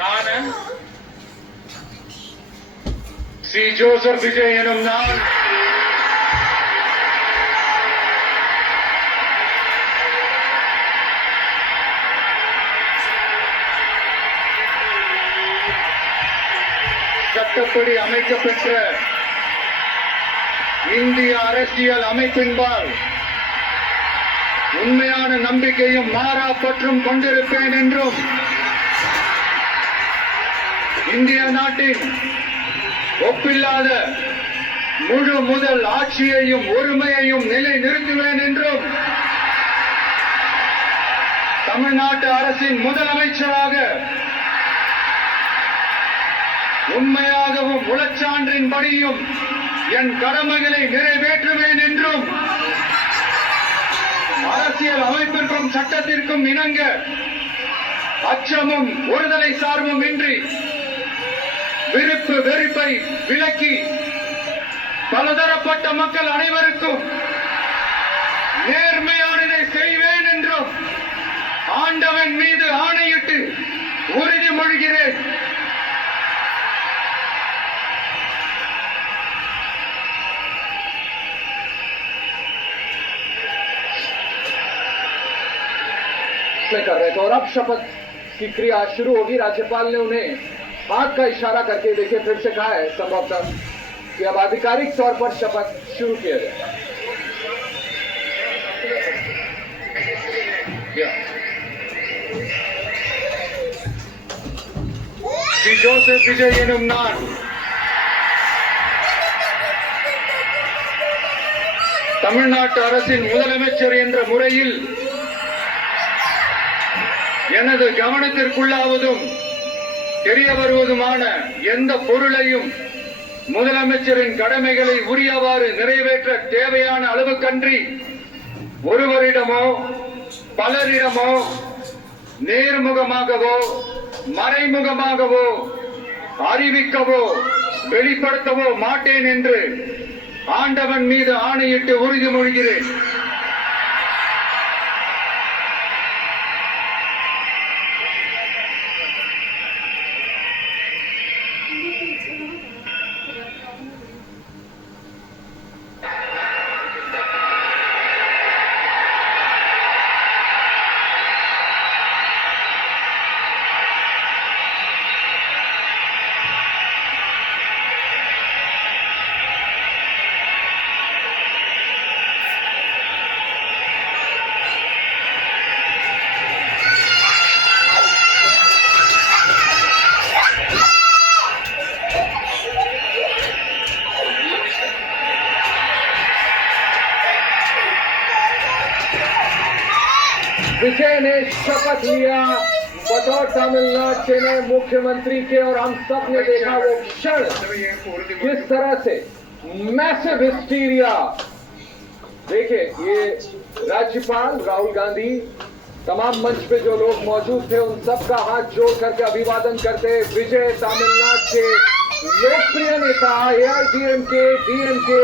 நான் C Joseph Vijay எனும் நான் சட்டப்படி அமைக்கப்பெற்ற இந்திய அரசியல் அமைப்பின்பால் உண்மையான நம்பிக்கையும் மாறா பற்றும் கொண்டிருப்பேன் என்றும் இந்திய நாட்டின் ஒப்பில்லாத முழு முதல் ஆட்சியையும் ஒருமையையும் நிலை நிறுத்துவேன் என்றும் தமிழ்நாட்டு அரசின் முதலமைச்சராக உண்மையாகவும் உளச்சான்றின்படியும் என் கடமைகளை நிறைவேற்றுவேன் என்றும் அரசியல் அமைப்பிற்கும் சட்டத்திற்கும் இணங்க அச்சமும் ஒருதலை சார்பும் இன்றி விருப்பு வெறுப்பை விலக்கி பலதரப்பட்ட மக்கள் அனைவருக்கும் நேர்மையானதை செய்வேன் என்றும் ஆண்டவன் மீது ஆணையிட்டு உறுதிமொழிகிறேன். कर रहे थे और अब शपथ की क्रिया शुरू होगी। राज्यपाल ने उन्हें हाथ का इशारा करके देखिए फिर से कहा है संभवतः कि अब आधिकारिक तौर पर शपथ शुरू किया जाए। श्री जोसेफ विजय एनुम नान தமிழ்நாட்டு அரசின் முதலமைச்சர் என்ற முறையில் எனது கவனத்திற்குள்ளாவதும் தெரிய வருவதுமான எந்த பொருளையும் முதலமைச்சரின் கடமைகளை உரியவாறு நிறைவேற்ற தேவையான அளவுக்கன்றி ஒருவரிடமோ பலரிடமோ நேர்முகமாகவோ மறைமுகமாகவோ அறிவிக்கவோ வெளிப்படுத்தவோ மாட்டேன் என்று ஆண்டவன் மீது ஆணையிட்டு உறுதிமொழிகிறேன். विजय ने शपथ लिया बतौर तमिलनाडु के नए मुख्यमंत्री के और हम सब ने देखा वो क्षण किस तरह से मैसिव हिस्टीरिया। देखिए ये राज्यपाल राहुल गांधी तमाम मंच पे जो लोग मौजूद थे उन सबका हाथ जोड़ करके अभिवादन करते। विजय तमिलनाडु के लोकप्रिय नेता AIADMK DMK